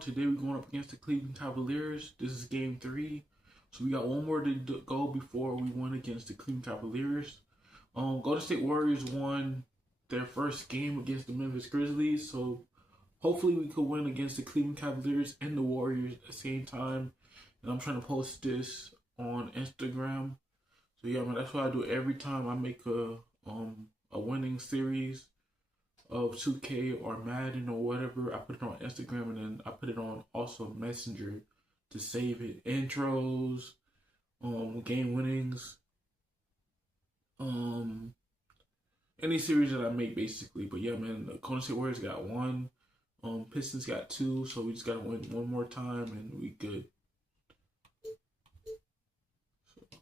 Today we're going up against the Cleveland Cavaliers. This is game 3. So we got one more to go before we win against the Cleveland Cavaliers. Golden State Warriors won their first game against the Memphis Grizzlies. So hopefully we could win against the Cleveland Cavaliers and the Warriors at the same time. And I'm trying to post this on Instagram. So yeah, man, that's what I do every time I make a winning series of 2K or Madden or whatever. I put it on Instagram and then I put it on also Messenger to save it. Intros, game winnings, any series that I make basically. But yeah, man, the Golden State Warriors got 1, Pistons got 2, so we just gotta win one more time and we good.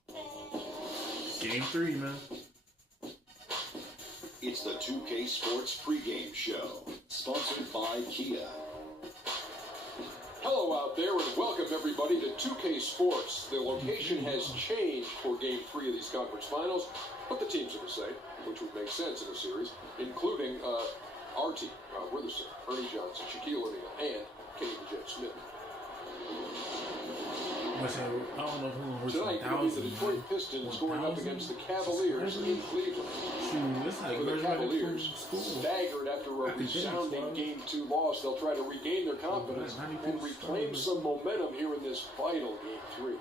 So, game 3, man. It's the 2K Sports pregame show, sponsored by Kia. Hello out there and welcome everybody to 2K Sports. The location has changed for Game 3 of these conference finals, but the teams are the same, which would make sense in a series, including our team, Witherson, Ernie Johnson, Shaquille O'Neal, and Kenny the Jet Smith. I don't know who Tonight, going to be the Detroit Pistons going up against the Cavaliers in Cleveland. For the Cavaliers, staggered after a resounding Game 2 loss, they'll try to regain their confidence and reclaim some momentum here in this vital Game 3.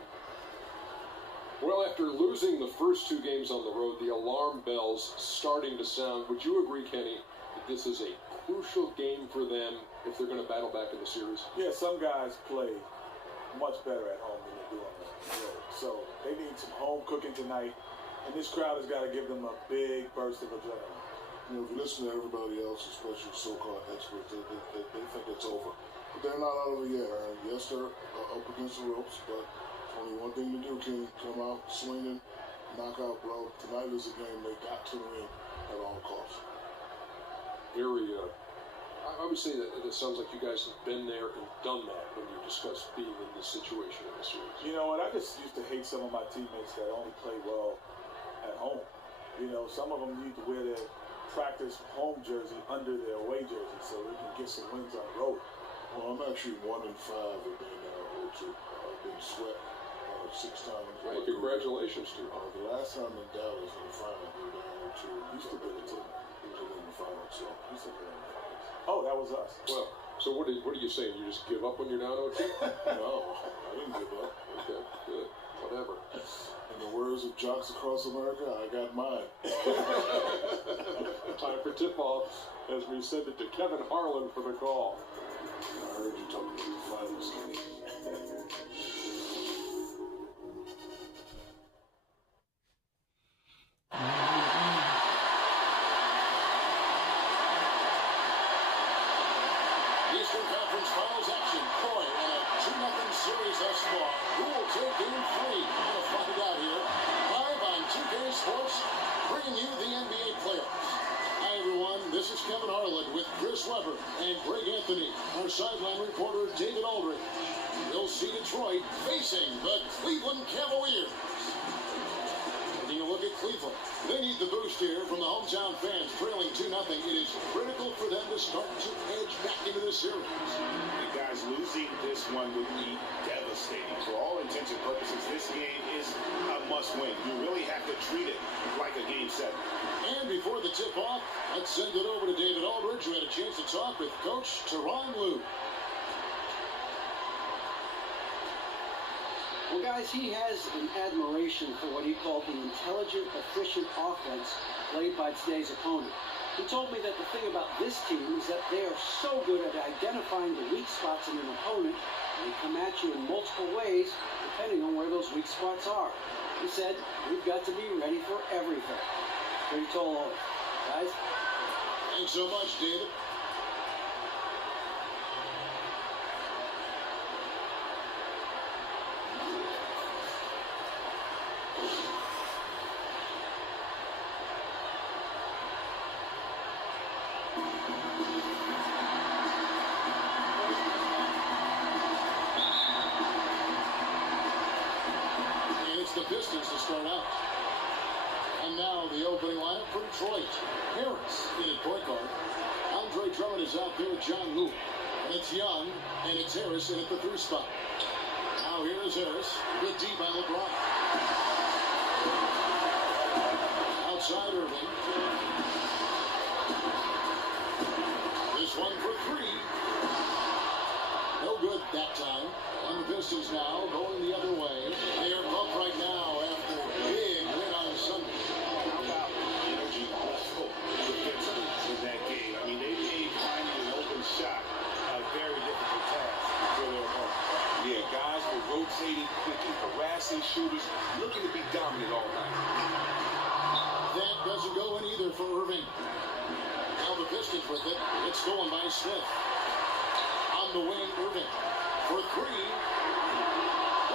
Well, after losing the first 2 games on the road, the alarm bells starting to sound. Would you agree, Kenny, that this is a crucial game for them if they're going to battle back in the series? Yeah, some guys play much better at home than they do on the road. So they need some home cooking tonight, and this crowd has got to give them a big burst of adrenaline. You know, if you listen to everybody else, especially so-called experts, they think it's over. But they're not out of it yet. Yes, they're up against the ropes, but there's only one thing to do, King. Come out swinging, knock out, bro. Tonight is a game they got to win at all costs. Very, I would say that it sounds like you guys have been there and done that when you discuss being in this situation in the series. You know what? I just used to hate some of my teammates that only play well at home. You know, some of them need to wear their practice home jersey under their away jersey so they can get some wins on the road. Well, I'm actually 1-5 at being O2. I've been swept 6 times. Well, congratulations to you. The last time in Dallas in the final, we were down 0-2. Used to be the team. He was in the final, so he's in the finals. Oh, that was us. Well, so what are you saying? You just give up when you're down 0-2? No, I didn't give up. Okay, good. Whatever. In the words of jocks across America, I got mine. Time for tip-off as we send it to Kevin Harlan for the call. I heard you talking about the finals, Kenny. Eastern Conference Finals action. Troy in a 2-0 series thus far. Who will take Game 3? We're going to find out here. Live on 2K Sports, bringing you the NBA playoffs. Hi, everyone. This is Kevin Harlan with Chris Webber and Greg Anthony. Our sideline reporter, David Aldridge. We'll see Detroit facing the Cleveland Cavaliers. Taking a look at Cleveland. They need the boost here from the hometown fans, trailing 2-0. It is critical for them to start to edge back into the series. And guys, losing this one would be devastating. For all intents and purposes, this game is a must-win. You really have to treat it like a Game 7. And before the tip-off, let's send it over to David Aldridge, who had a chance to talk with Coach Tyronn Lue. Well, guys, he has an admiration for what he called the intelligent, efficient offense played by today's opponent. He told me that the thing about this team is that they are so good at identifying the weak spots in an opponent, and they come at you in multiple ways, depending on where those weak spots are. He said, we've got to be ready for everything. Pretty tall order. Guys? Thanks so much, David. The Pistons to start out. And now the opening lineup for Detroit. Harris in at point guard. Andre Drummond is out there with John Lewis. It's Young, and it's Harris in at the 3 spot. Now here is Harris. Good D by LeBron. Outside Irving. This one for 3. No good that time. And the Pistons now going the other way. They are up right now after a big win on Sunday. How about the energy level defensively in that game? I mean, they made finding an open shot a very difficult task for their opponent. Yeah, guys were rotating quickly, harassing shooters, looking to be dominant all night. That doesn't go in either for Irving. Now the Pistons with it. It's stolen by Smith. On the wing, Irving for 3.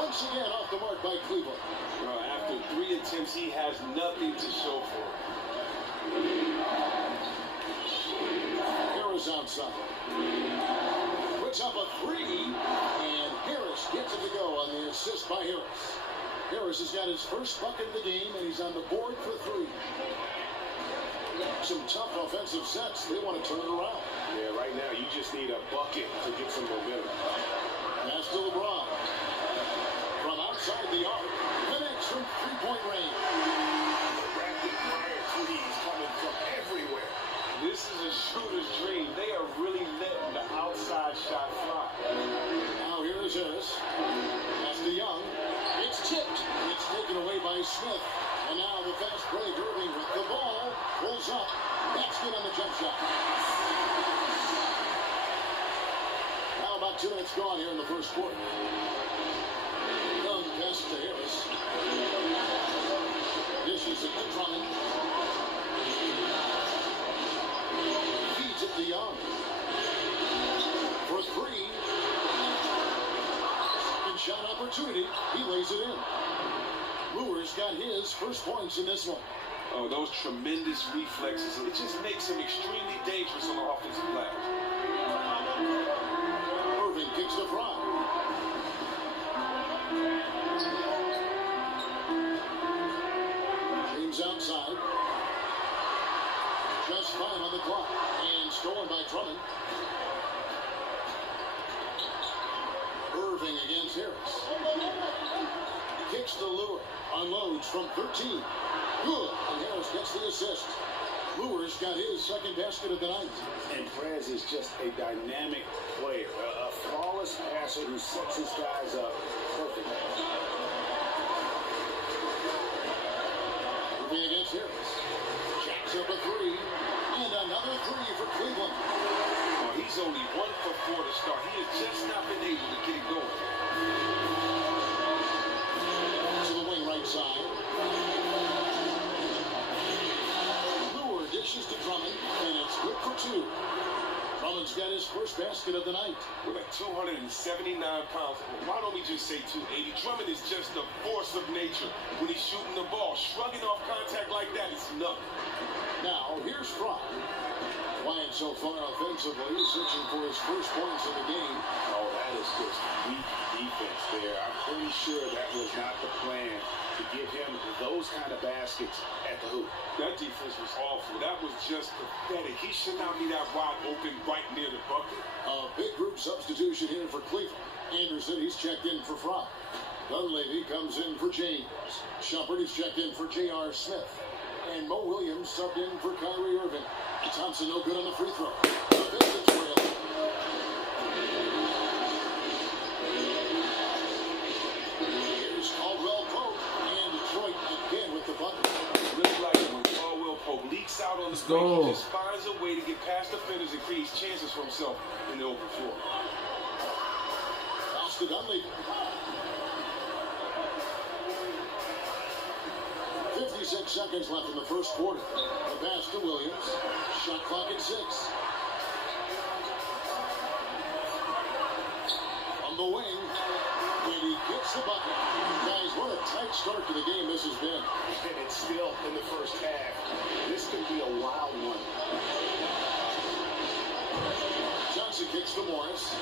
Once again off the mark by Cleveland. Well, after 3 attempts, he has nothing to show for it. Harris outside. Puts up a 3, and Harris gets it to go on the assist by Harris. Harris has got his first bucket of the game, and he's on the board for 3. Some tough offensive sets. They want to turn it around. Yeah, right now you just need a bucket to get some momentum. Pass to LeBron. From outside the arc. Connects from 3-point range. The rapid fire threes coming from everywhere. This is a shooter's dream. They are really letting the outside shot fly. Now here is Harris. Pass to Young. It's tipped. It's taken away by Smith. And now the fast break. Irving with the ball. Pulls up. That's good on the jump shot. Now about 2 minutes gone here in the first quarter. Young passes to Harris. Dishes it to Drummond. Feeds it to Young. For 3. Second shot opportunity. He lays it in. Brewer's got his first points in this one. Oh, those tremendous reflexes. It just makes him extremely dangerous on the offensive glass. Irving kicks to Fry. James outside. Just 5 on the clock. And stolen by Drummond. Irving against Harris. Kicks to Lure. Unloads from 13. Good. And Harris gets the assist. Lure's got his second basket of the night. And Prez is just a dynamic player. A flawless passer who sets his guys up perfectly. Irving against Harris. Jacks up a 3. And another 3 for Cleveland. Well, he's only 1 for 4 to start. He has just not been able to get it going. To the wing right side. Lure dishes to Drummond, and it's good for 2. Drummond's got his first basket of the night. With like 279 pounds. Why don't we just say 280? Drummond is just a force of nature when he's shooting the ball. Shrugging off contact like that is nothing. Now, here's Fry. Quiet so far offensively, searching for his first points in the game. Oh, that is just weak defense there. I'm pretty sure that was not the plan to give him those kind of baskets at the hoop. That defense was awful. That was just pathetic. He should not be that wide open right near the bucket. A big group substitution here for Cleveland. Anderson, he's checked in for Fry. Dunleavy comes in for James. Shumpert is checked in for J.R. Smith. And Mo Williams subbed in for Kyrie Irving. Thompson no good on the free throw. The Pistons trail. Here's Caldwell Pope. And Detroit again with the bucket. I really like it when Caldwell Pope leaks out on the break. He just finds a way to get past defenders and creates chances for himself in the open floor. Pass to Dunleavy. 56 seconds left in the first quarter. The pass to Williams. Shot clock at 6. On the wing. And he gets the bucket. Guys, what a tight start to the game this has been. And it's still in the first half. This could be a wild one. Johnson kicks to Morris.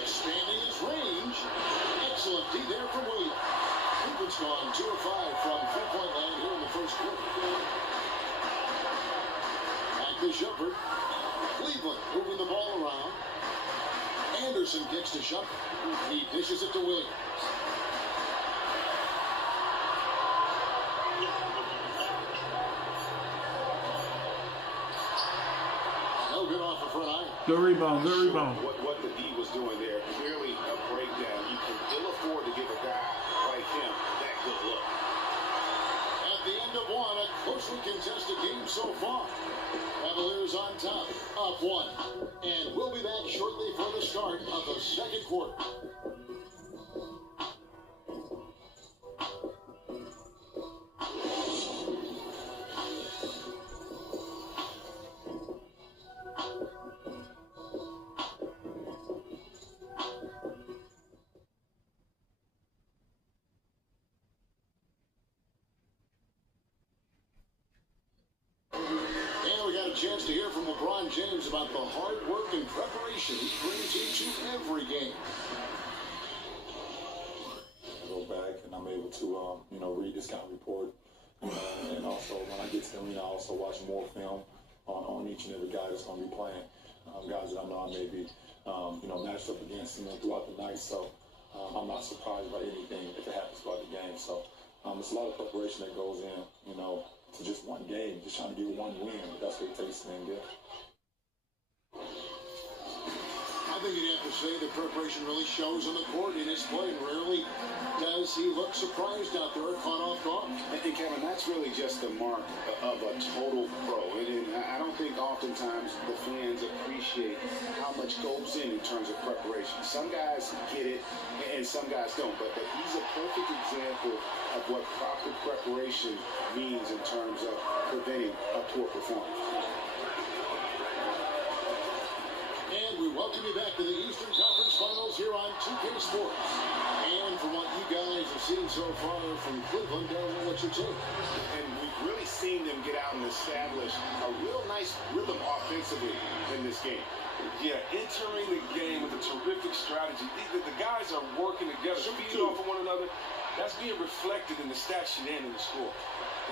Expanding his range. Excellent D there from Williams. Cleveland's gone 2 of 5 from 3-point land here in the first quarter. Back to Shumpert. Cleveland moving the ball around. Anderson gets to shut. He dishes it to Williams. No good off the front iron. Good rebound, good rebound. What the D was doing there, clearly a breakdown. You can ill afford to give a guy like him that good look. At the end of one, a closely contested game so far. Cavaliers on top, up one. And we'll be back shortly for the start of the second quarter. Chance to hear from LeBron James about the hard work and preparation he brings into every game. I go back and I'm able to, read the scouting report, and also when I get to the arena, I also watch more film on each and every guy that's going to be playing. Guys that I know I may be, matched up against, throughout the night. So I'm not surprised by anything if it happens throughout the game. So it's a lot of preparation that goes in, to just one game, just trying to get one win. That's what it takes to win. I think you'd have to say the preparation really shows on the court in his play. Rarely does he look surprised out there, caught off guard. And Kevin, that's really just the mark of a total pro. And I don't think oftentimes the fans appreciate how much goes in terms of preparation. Some guys get it, and some guys don't. But he's a perfect example of what proper preparation means in terms of preventing a poor performance. And we welcome you back to the Eastern Conference Finals here on 2K Sports. And from what you guys have seen so far from Cleveland, what's your take? And we've really seen them get out and establish a real nice rhythm offensively in this game. Yeah, entering the game with a terrific strategy. The guys are working together, feeding off of one another. That's being reflected in the stat sheet and in the score.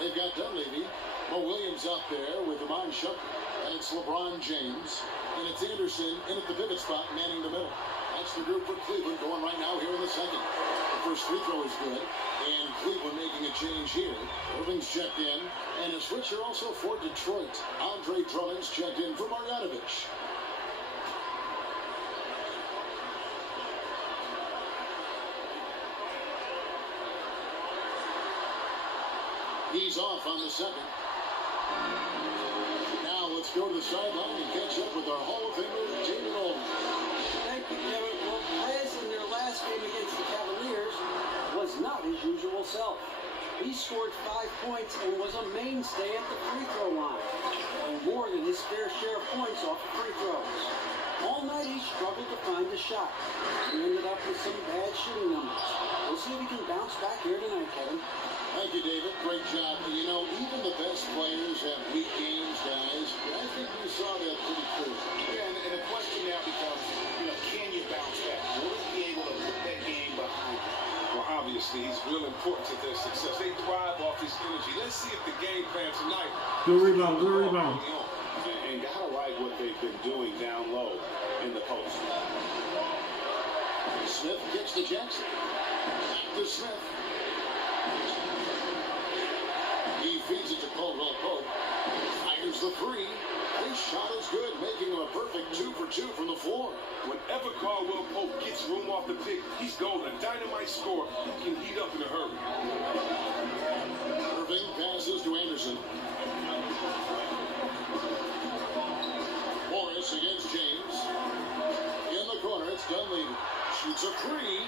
They've got Dunleavy. Mo Williams up there with Iman Shumpert. And it's LeBron James. And it's Anderson in at the pivot spot, manning the middle. That's the group for Cleveland going right now here in the second. The first free throw is good. And Cleveland making a change here. Irving's checked in. And a switch here also for Detroit. Andre Drummond's checked in for Marjanovic. He's off on the second. Now let's go to the sideline and catch up with our Hall of Famer, Jamie Nolan. Thank you, Kevin. Well, Perez in their last game against the Cavaliers was not his usual self. He scored 5 points and was a mainstay at the free throw line, and more than his fair share of points off the free throws. All night he struggled to find a shot. He ended up with some bad shooting numbers. We'll see if he can bounce back here tonight, Kevin. Thank you, David. Great job. Even the best players have weak games, guys. I think we saw that pretty clearly. Yeah, and the question now becomes, can you bounce back? Will he be able to put that game behind him? Well, obviously, he's real important to their success. They thrive off his energy. Let's see if the game plan tonight. Good rebound, good rebound. And gotta like what they've been doing down low in the post. Smith gets to Jackson. Back to Smith. He feeds it to Caldwell Pope. Fires the three. His shot is good, making him a perfect 2 for 2 from the floor. Whenever Caldwell Pope gets room off the pick, he's golden. Dynamite score. He can heat up in a hurry. Irving passes to Anderson. Morris against James. In the corner, it's Dunleavy. Shoots a three.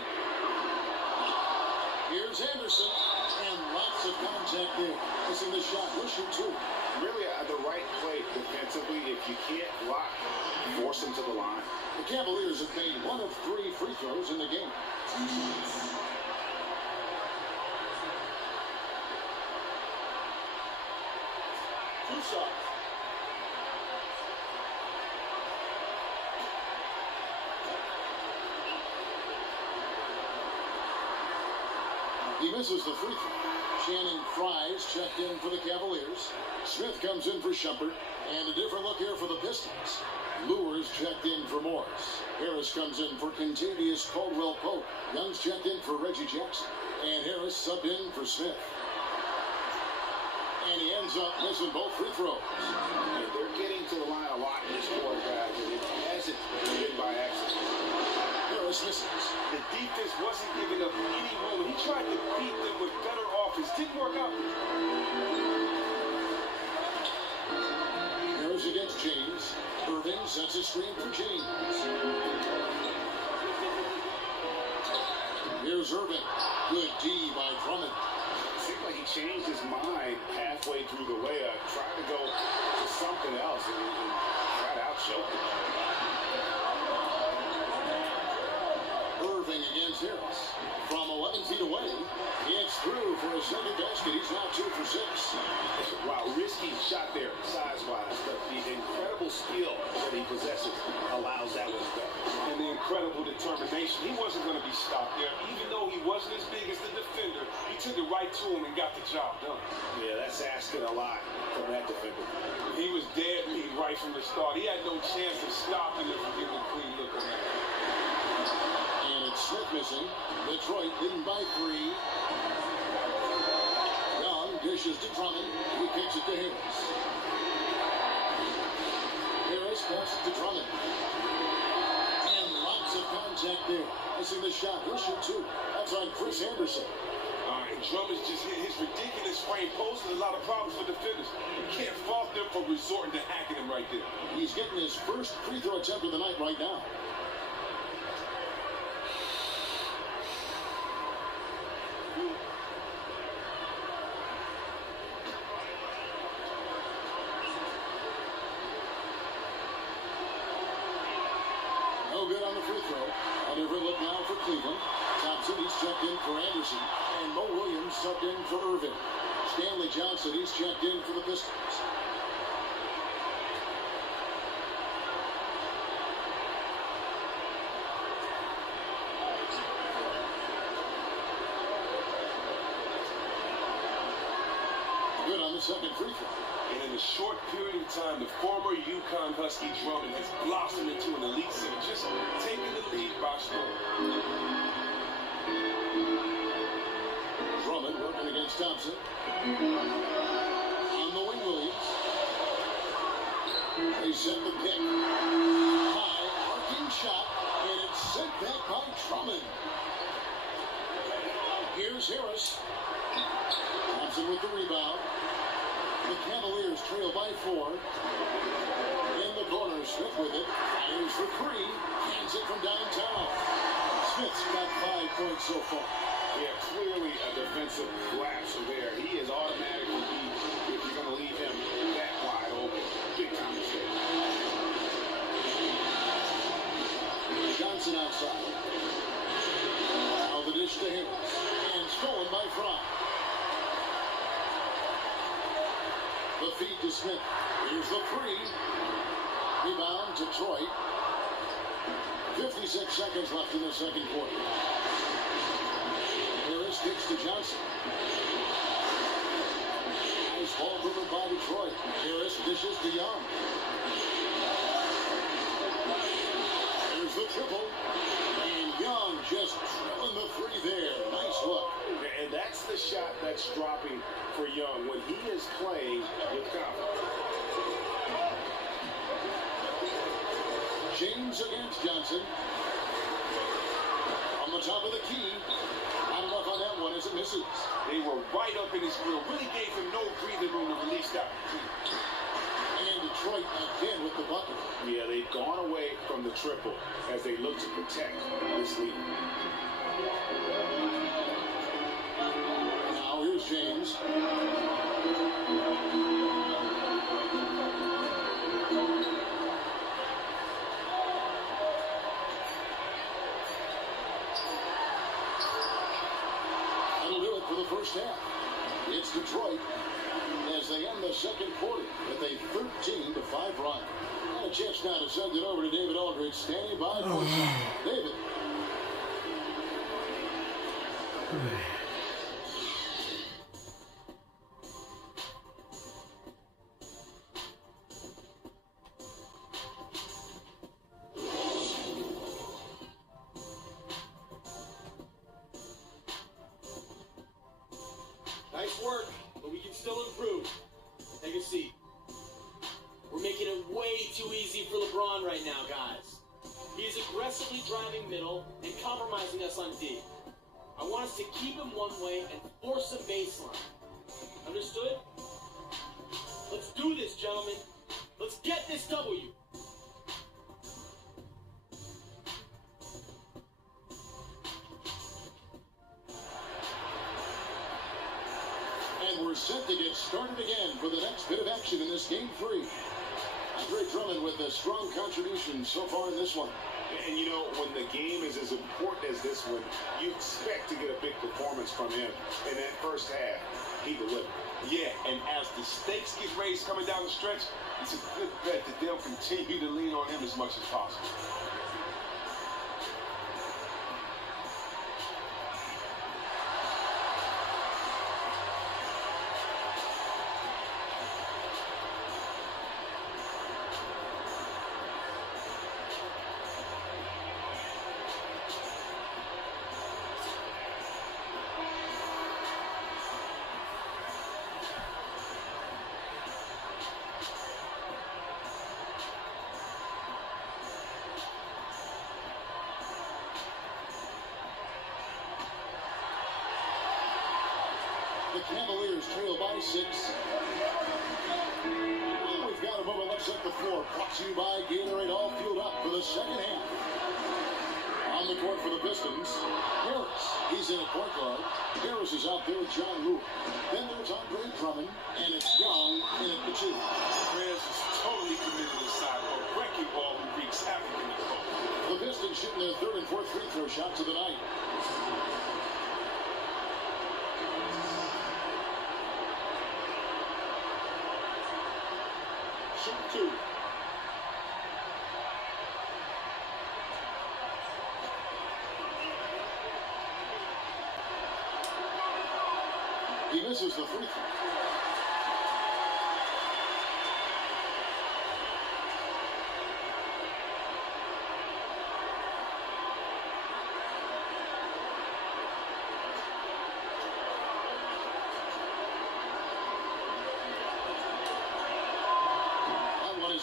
Here's Anderson. And lots of contact there. Missing the shot. He'll shoot two. Really the right play defensively. If you can't block, force him to the line. The Cavaliers have made 1 of 3 free throws in the game. Two shots. He misses the free throw. Channing Fries checked in for the Cavaliers. Smith comes in for Shumpert. And a different look here for the Pistons. Lewis checked in for Morris. Harris comes in for Contavious Caldwell-Pope. Young's checked in for Reggie Jackson. And Harris subbed in for Smith. And he ends up missing both free throws. And they're getting to the line a lot in this quarter, guys, and it hasn't been by accident. Harris misses. The defense wasn't giving up any room. He tried to beat them with better offense. Didn't work out. Harris against James. Irving sets a screen for James. Here's Irving. Good D by Drummond. Seemed like he changed his mind halfway through the layup, trying to go to something else, and tried to outchoke it. Irving against Harris. From 11 feet away, it's through for a second basket. He's now 2 for 6. Wow, risky shot there, size-wise, but the incredible skill that he possesses allows that one to go. And the incredible determination. He wasn't going to be stopped there. Even though he wasn't as big as the defender, he took it right to him and got the job done. Yeah, that's asking a lot from that defender. He was dead beat right from the start. He had no chance of stopping it from giving a clean look on that. And it's Smith missing. Detroit leading by 3. Young dishes to Drummond. He kicks it to Harris. Harris passes to Drummond. And lots of contact there. Missing the shot. He'll shoot 2. That's on Chris Anderson. All right, Drummond's just hit his ridiculous frame poses a lot of problems for defenders. You can't fault them for resorting to hacking him right there. He's getting his first free throw attempt of the night right now. No good on the free throw. A different look now for Cleveland. Thompson, he's checked in for Anderson. And Mo Williams subbed in for Irving. Stanley Johnson, he's checked in for the Pistons. Good on the second free throw. And in a short period of time, the former UConn Husky Drummond has blossomed into an elite center, just taking the lead by storm. Drummond working against Thompson. On the wing, Williams. They set the pick. High, arcing shot, and it's sent back by Drummond. Here's Harris. Thompson with the rebound. The Cavaliers trail by 4. In the corner, Smith with it. Fires for 3. Hands it from downtown. Smith's got 5 points so far. Yeah, clearly a defensive collapse there. He is automatically beat if you're going to leave him that wide open. Big time mistake. Johnson outside. Now the dish to Harris. And stolen by Fry. The feed to Smith. Here's the 3. Rebound to Detroit. 56 seconds left in the second quarter. Harris kicks to Johnson. Nice ball movement by Detroit. Harris dishes to Young. Here's the triple. And Young just drilling the 3 there. Nice look. And that's the shot that's dropping for Young when he is playing with confidence. James against Johnson. On the top of the key. Not enough on that one as it misses. They were right up in his grill. Really gave him no breathing room to release that. And Detroit again with the bucket. Yeah, they've gone away from the triple as they look to protect this lead. Now here's James. That'll do it for the first half. It's Detroit as they end the second quarter with a 13-5 run. And a chance now to send it over to David Aldridge, standing by for David. aggressively driving middle and compromising us on D. I want us to keep him one way and force a baseline. Understood? Let's do this, gentlemen. Let's get this W. And we're set to get started again for the next bit of action in this game 3. Andre Drummond with a strong contribution so far in this one. And you know, when the game is as important as this one, you expect to get a big performance from him. In that first half, he delivered. Yeah, and as the stakes get raised coming down the stretch, it's a good bet that they'll continue to lean on him as much as possible. The Cavaliers trail by 6. And we've got a moment left at the floor. Brought to you by Gatorade, all fueled up for the second half. On the court for the Pistons, Harris. He's in at point guard. Harris is out there with John Lewis. Then there's Andre Drummond, and it's Young in at the 2. Reyes is totally committed to the side, a wrecking ball who wreaks havoc in the court. The Pistons shooting their 3rd and 4th free throw shots of the night. Shoot 2. He misses the free throw.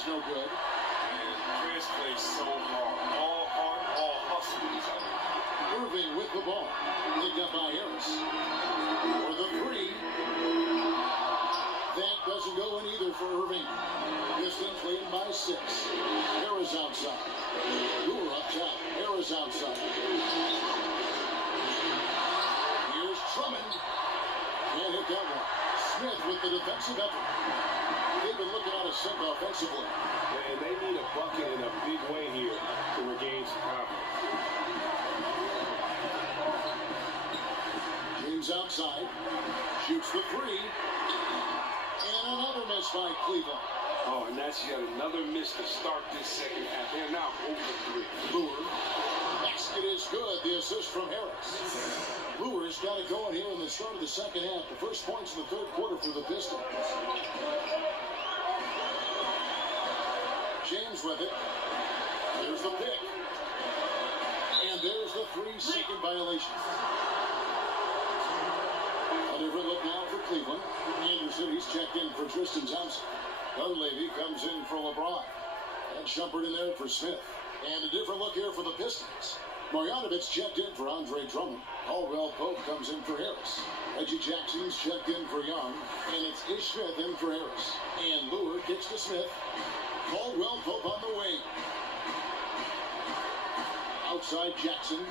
No good. And Chris plays so hard. All heart, all hustle. Irving with the ball. Picked up by Harris. For the 3. That doesn't go in either for Irving. Pistons leading by 6. Harris outside. Lure up top. Harris outside. Here's Drummond. Can't hit that one. Smith with the defensive effort. They've been looking out of sync offensively. And they need a bucket in a big way here to regain some confidence. James outside. Shoots the 3. And another miss by Cleveland. Oh, and that's yet another miss to start this second half. They're now over 3. Lure. Basket is good. The assist from Harris. Lure's got it going here in the start of the second half. The first points in the 3rd quarter for the Pistons. James with it. There's the pick. And there's the 3-second violation. A different look now for Cleveland. Anderson, he's checked in for Tristan Thompson. Dunleavy comes in for LeBron. And Shumpert in there for Smith. And a different look here for the Pistons. Marjanovic checked in for Andre Drummond. Caldwell Pope comes in for Harris. Reggie Jackson's checked in for Young. And it's Ish Smith in for Harris. And Lure kicks to Smith. Caldwell Pope on the wing. Outside Jackson.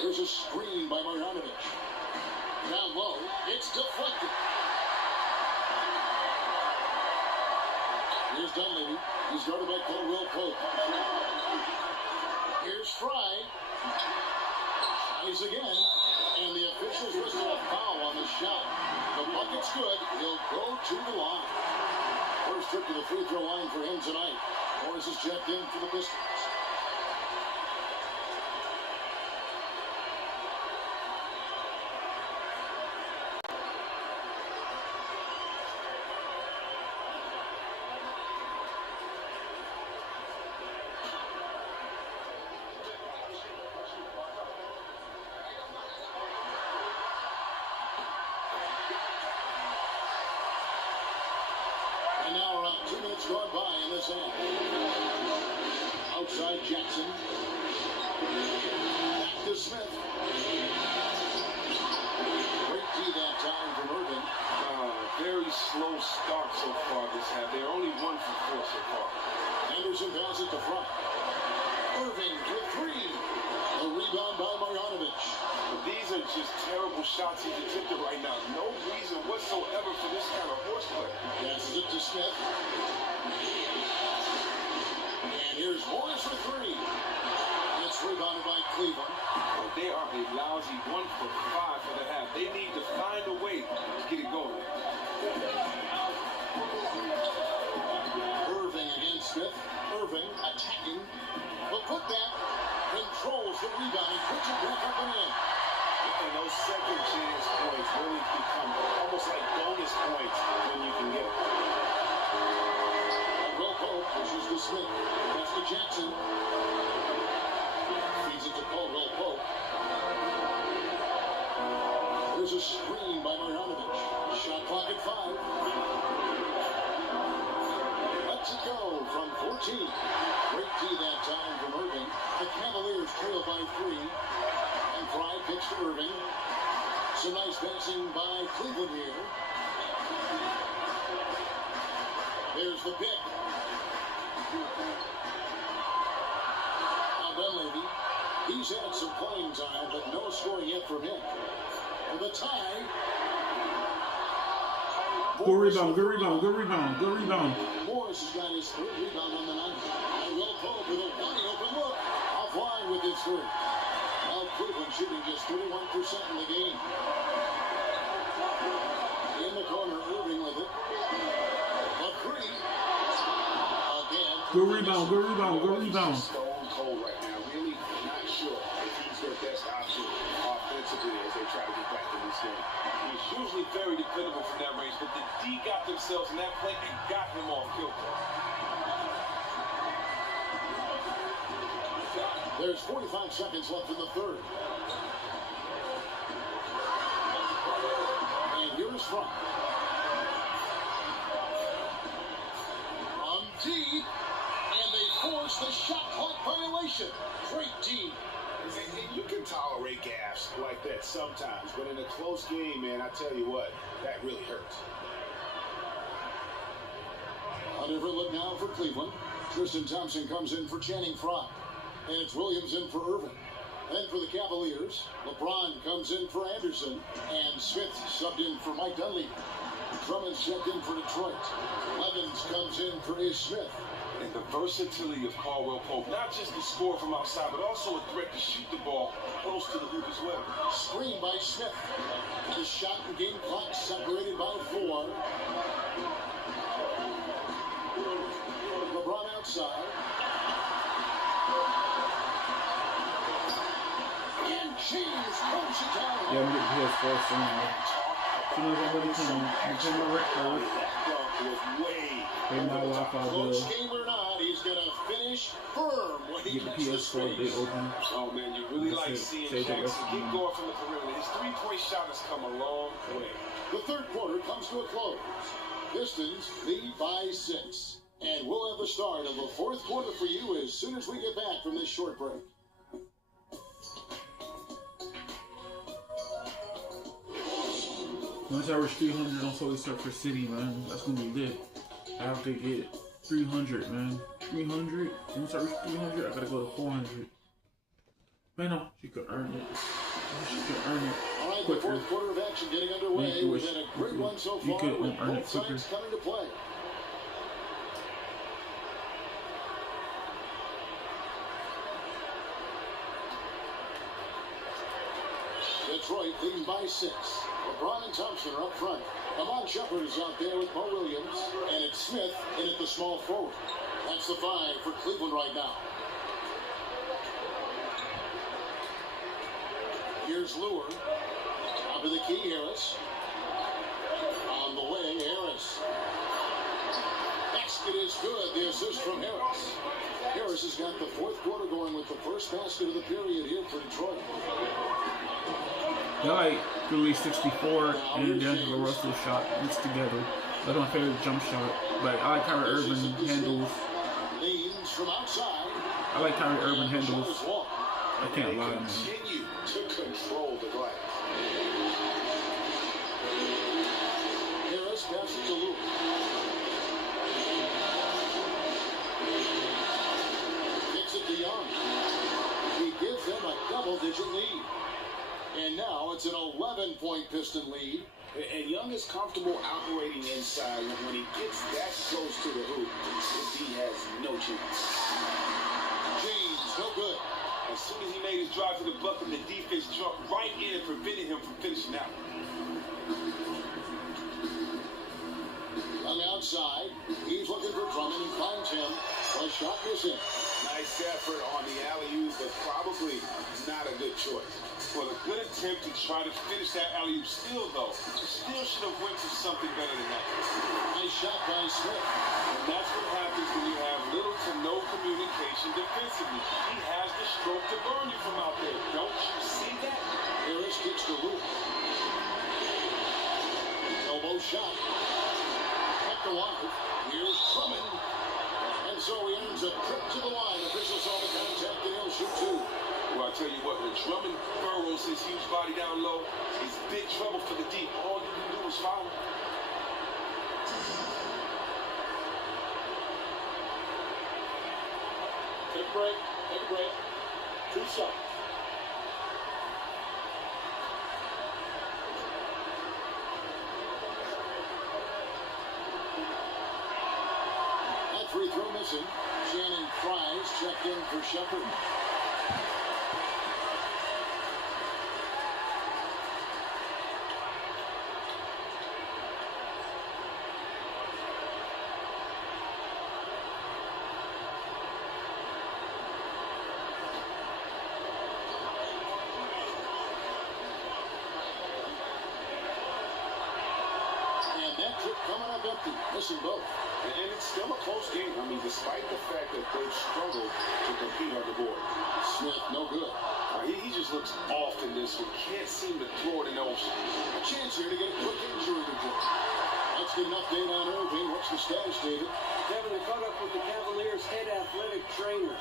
There's a screen by Marjanovic. Down low. It's deflected. Here's Dunleavy. He's guarded by Caldwell Pope. Here's Fry. Tries again. And the officials listed a foul on the shot. The bucket's good. He'll go to the line. First trip to the free throw line for him tonight. Morris is checked in for the Pistons. And now around 2 minutes gone by in this half. Jackson. Back to Smith. Great D that time from Irving. Very slow start so far this half. They're only 1 for 4 so far. Anderson passes to front. Irving for 3. A rebound by Marjanovic. These are just terrible shots he's attempted right now. No reason whatsoever for this kind of horseplay. Passes it to Smith. And here's Morris for 3. It's rebounded by Cleveland. Well, they are a lousy 1 for 5 for the half. They need to find a way to get it going. Irving against Smith. Irving attacking. But put that. Controls the rebound and puts it back up and in. And those second chance points really become almost like bonus points when you can get them. Caldwell Pope pushes to Smith. That's to Jackson. Feeds it to Caldwell Pope. There's a screen by Marjanovic. Shot clock at 5. Let's it go from 14. Great D that time from Irving. The Cavaliers trail by 3. And Fry picks to Irving. Some nice passing by Cleveland here. There's the pick. Now Dunleavy, he's had some playing time, but no scoring yet from him. And the tie. Good rebound, good rebound, good rebound, good rebound. Morris has got his 3rd rebound on the night. Will Pope with a wide open look. Offline with his 3rd. Now Cleveland shooting just 31% in the game. In the corner, Irving with it. A 3. Again. Good rebound, good rebound, good rebound. Stone cold right now. Really not sure if he's their best option offensively as they try to get back in this game. He's usually very dependable from that range, but the D got themselves in that play and got him off kilter. There's 45 seconds left in the 3rd. And here's Fry. On D, and they force the shot clock violation. Great D. And you can tolerate gaffes like that sometimes, but in a close game, man, I tell you what, that really hurts. A different look now for Cleveland. Tristan Thompson comes in for Channing Frye. And it's Williams in for Irving. And for the Cavaliers, LeBron comes in for Anderson. And Smith subbed in for Mike Dunleavy. Drummond stepped in for Detroit. Levens comes in for Ish Smith. And the versatility of Caldwell Pope, not just the score from outside, but also a threat to shoot the ball close to the hoop as well. Screen by Smith. The shot and game clock separated by 4. LeBron outside. And James throws it down. Yeah, I'm getting PS4 soon. As soon as I'm ready to come, I'm paying my rent card. Pay my Wi-Fi bill. Close game or not, he's going to finish firm when he Get the gets the PS4 space. they open. Oh man, you really That's like it. seeing Save the Jackson rest of get the going from the perimeter. His 3-point shot has come a long way. The 3rd quarter comes to a close. Pistons lead by 6. And we'll have the start of the 4th quarter for you as soon as we get back from this short break. Once I reach 300 on Solar Surfer City, man, that's gonna be lit. I have to get 300, man. 300. Once I reach 300, I gotta go to 400. Man, no, she could earn it. She could earn it All right, quicker. the 4th quarter of action getting underway. You We've wish had a great one so you far could with earn it both quicker. sides coming to play. Detroit leading by 6. LeBron and Thompson are up front. Amon Shepard is out there with Mo Williams. And it's Smith in at the small forward. That's the 5 for Cleveland right now. Here's Lure. Top of the key, Harris. On the way, Harris. Basket is good. The assist from Harris. Harris has got the 4th quarter going with the first basket of the period here for Detroit. They're like really 64 and D'Angelo Russell shot mixed together. That's my favorite jump shot. But I like how Irving handles. Leans from outside. I like how Urban handles. I can't lie, man. Continue to control the glass. Harris passes to Luke. Kicks it to Young. He gives them a double-digit lead. And now it's an 11-point Piston lead. And Young is comfortable operating inside. When he gets that close to the hoop, he has no chance. James, no good. As soon as he made his drive to the bucket, the defense jumped right in and prevented him from finishing out. Young outside. He's looking for Drummond and finds him. A shot missing. Nice effort on the alley-oop, but probably not a good choice. Well, a good attempt to try to finish that alley-oop still, though. Still should have went to something better than that. Nice shot by Smith. And that's what happens when you have little to no communication defensively. He has the stroke to burn you from out there. Don't you see that? Harris kicks to Luke. Elbow shot. At the line. Here's Drummond. And so he earns a trip to the line. Officials saw the contact and he'll shoot two. Well, I tell you what, when Drummond burrows his huge body down low, it's big trouble for the deep. All you can do is foul him. Take a break. Take a break. 2 shots. That free throw missing. Shannon Fries checked in for Shepard. Coming up empty. Missing both. And it's still a close game. I mean, despite the fact that they've struggled to compete on the board. Smith, no good. He just looks off in this one. Can't seem to throw it in the ocean. A chance here to get a quick injury report. Let's get an update on Irving. What's the status, David? Kevin, I caught up with the Cavaliers' head athletic trainer.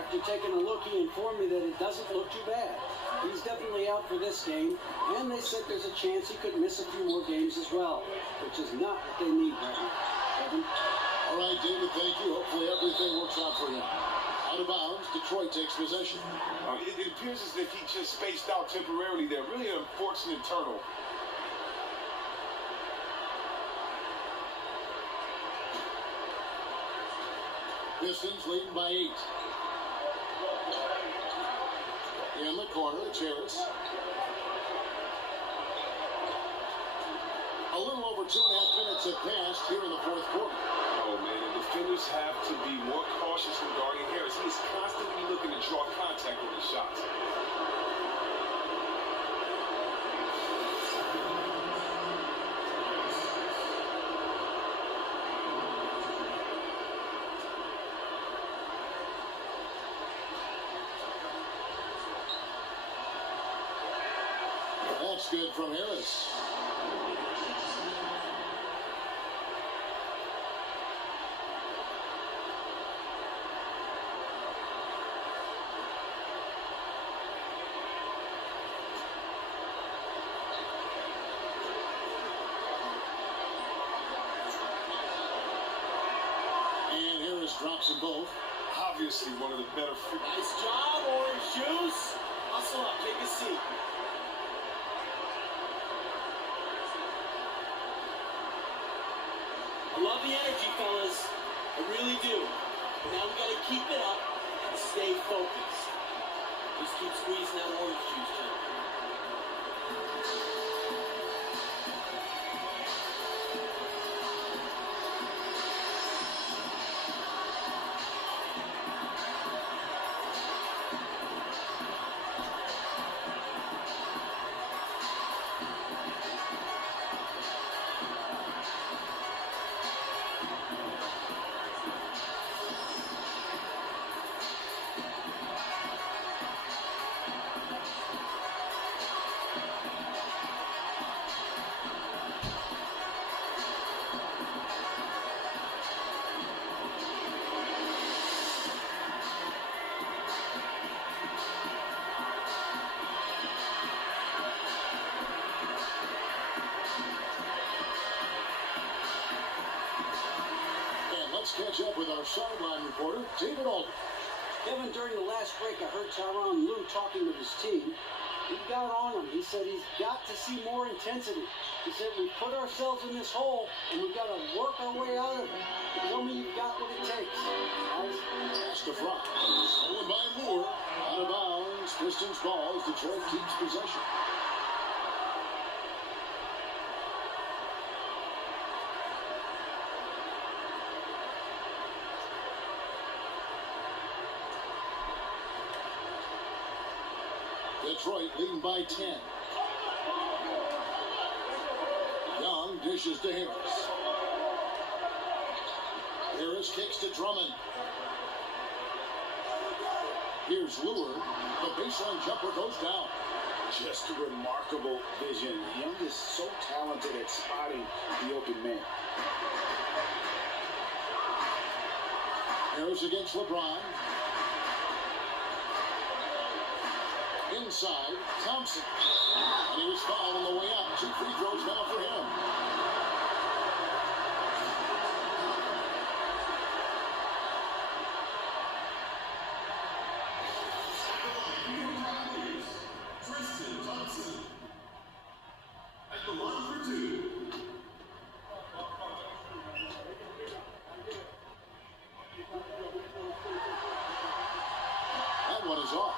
After taking a look, he informed me that it doesn't look too bad. He's definitely out for this game, and they said there's a chance he could miss a few more games as well, which is not what they need right now. Kevin? All right, David, thank you. Hopefully everything works out for you. Out of bounds, Detroit takes possession. It appears as if he just spaced out temporarily there. Really an unfortunate turnover. Pistons leading by 8. In the corner, it's Harris. A little over 2.5 minutes have passed here in the fourth quarter. Oh, man, the defenders have to be more cautious regarding Harris. He's constantly looking to draw contact with his shots. That's good from Harris. And Harris drops them both. Obviously one of the better... Nice job, Orange Juice. Hustle up, take a seat. I love the energy, fellas. I really do. But now we gotta keep it up and stay focused. Just keep squeezing that orange juice, gentlemen. catch up with our sideline reporter, David Alden. Kevin, during the last break, I heard Tyronn Lue talking with his team. He got on him. He said he's got to see more intensity. He said we put ourselves in this hole, and we've got to work our way out of it. Tell me you've got what it takes. Pass to front. Stolen by Moore. Out of bounds. Pistons ball as Detroit keeps possession. Detroit leading by 10. Young dishes to Harris. Harris kicks to Drummond. Here's Lure. The baseline jumper goes down. Just a remarkable vision. Young is so talented at spotting the open man. Harris against LeBron. Inside, Thompson. And he was fouled on the way out. 2 free throws now for him. That one is off.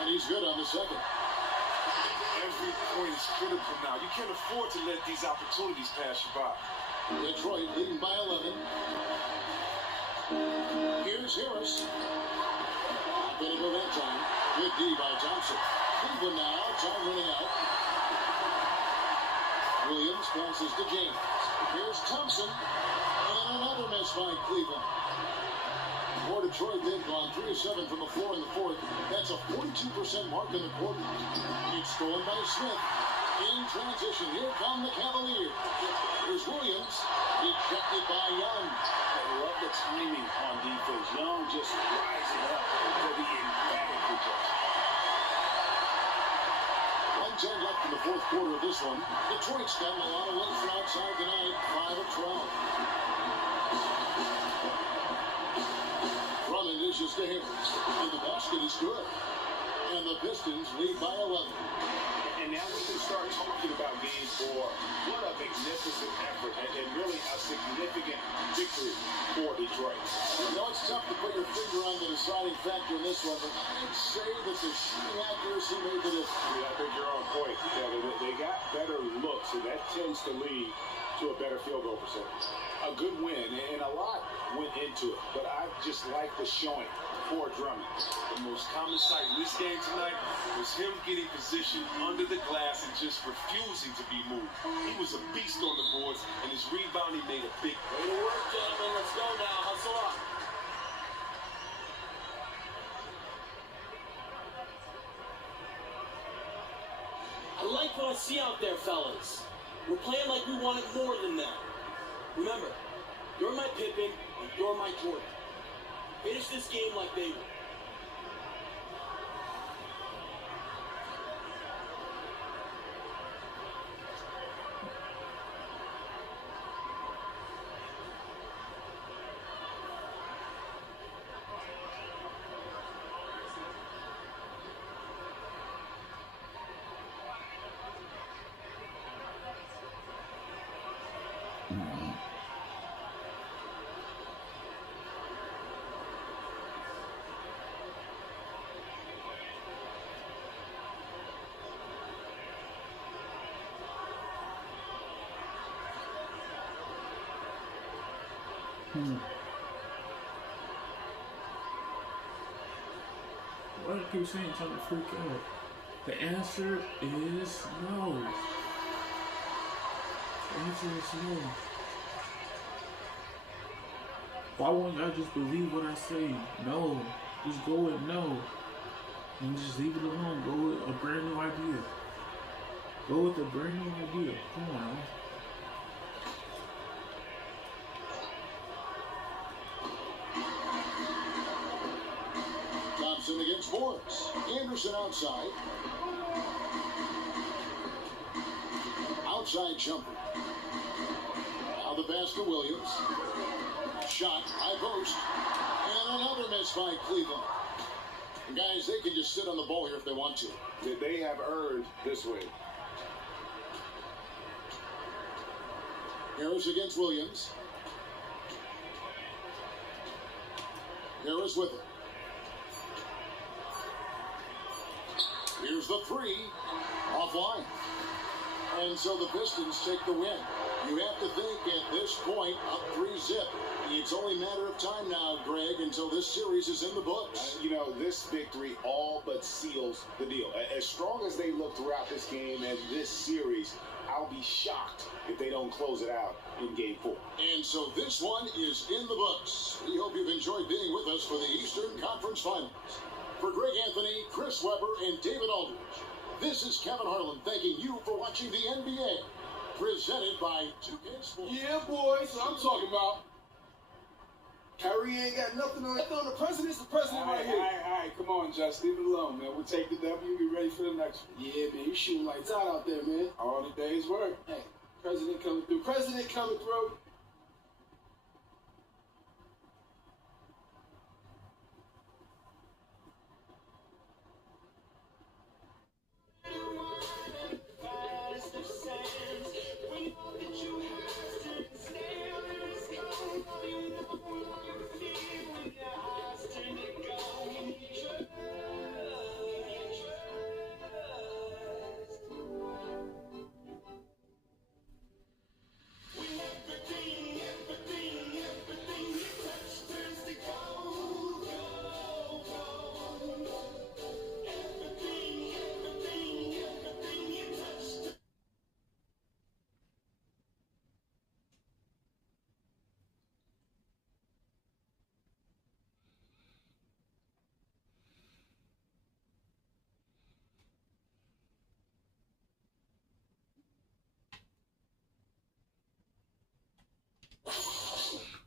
And he's good on the second. Every point is critical now. You can't afford to let these opportunities pass you by. Detroit leading by 11. Here's Harris. Going to go that time. Good D by Thompson. Cleveland now. Time running out. Williams passes to James. Here's Thompson. And another miss by Cleveland. For Detroit, they've gone 3 of 7 from the floor in the fourth. That's a 42% mark in the quarter. It's stolen by Smith. In transition, here come the Cavaliers. Here's Williams. Ejected by Young. I love the timing on defense. Young just rising up for the emphatic rejection. 1:10 left in the fourth quarter of this one. Detroit's gotten a lot of looks from outside tonight. 5 of 12. Drummond dishes to Harris. And the basket is good. And the Pistons lead by 11. And now we can start talking about game 4. What a magnificent effort and really a significant victory for Detroit. You know, it's tough to put your finger on the deciding factor in this one, but I'd say that the shooting accuracy made the difference. Yeah, I think you're on point. Yeah, they got better looks, and that tends to lead to a better field goal percentage. A good win, and a lot went into it, but I just like the showing for Drummond. The most common sight in this game tonight was him getting positioned under the glass and just refusing to be moved. He was a beast on the boards, and his rebounding made a big way to work, gentlemen. Let's go now. Hustle up. I like what I see out there, fellas. We're playing like we wanted more than that. Remember, you're my Pippen, and you're my Jordan. Finish this game like they will. Why do I keep saying trying to freak out? The answer is no. The answer is no. Why won't y'all just believe what I say? No. Just go with no. And just leave it alone. Go with a brand new idea. Go with a brand new idea. Come on. Thompson against Morris. Anderson outside. Outside jumper. Now the pass to Williams. Shot, high post. And another miss by Cleveland. Guys, they can just sit on the ball here if they want to. They have earned this win. Harris against Williams. Harris with it. Here's the three. Offline. And so the Pistons take the win. You have to think at this point, up 3-zip. It's only a matter of time now, Greg, until this series is in the books. This victory all but seals the deal. As strong as they look throughout this game and this series, I'll be shocked if they don't close it out in Game 4. And so this one is in the books. We hope you've enjoyed being with us for the Eastern Conference Finals. For Greg Anthony, Chris Webber, and David Aldridge, this is Kevin Harlan thanking you for watching the NBA. Presented by 2K Sports. Yeah, boy. So I'm talking about. Kyrie ain't got nothing on the president's the president right here. All right, come on, Just. Leave it alone, man. We'll take the W. Be ready for the next one. Yeah, man. You shooting lights out there, man. All the day's work. Hey, president coming through. President coming through.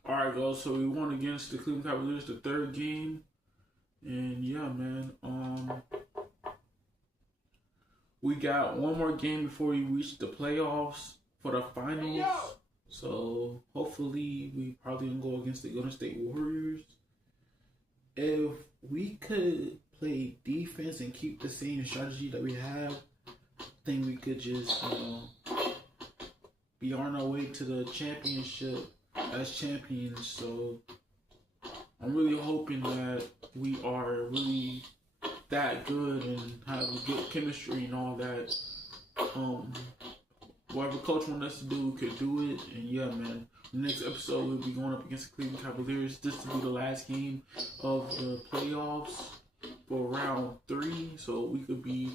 Alright, guys, so we won against the Cleveland Cavaliers the third game. And yeah, man, we got one more game before we reach the playoffs for the finals. So hopefully we probably gonna go against the Golden State Warriors. If we could play defense and keep the same strategy that we have, I think we could just be on our way to the championship as champions. So I'm really hoping that we are really that good and have a good chemistry and all that. Whatever coach wants us to do, we could do it. And yeah, man, the next episode we'll be going up against the Cleveland Cavaliers. This will be the last game of the playoffs for round 3. So we could be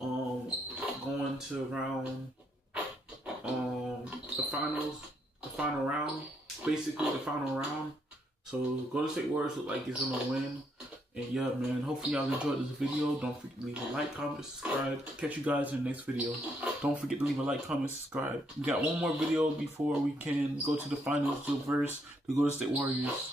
going to round the final round. Basically the final round. So Golden State Warriors look like it's gonna win. And yeah, man, hopefully y'all enjoyed this video. Don't forget to leave a like, comment, subscribe. Catch you guys in the next video. Don't forget to leave a like, comment, subscribe. We got one more video before we can go to the finals to verse the Golden State Warriors.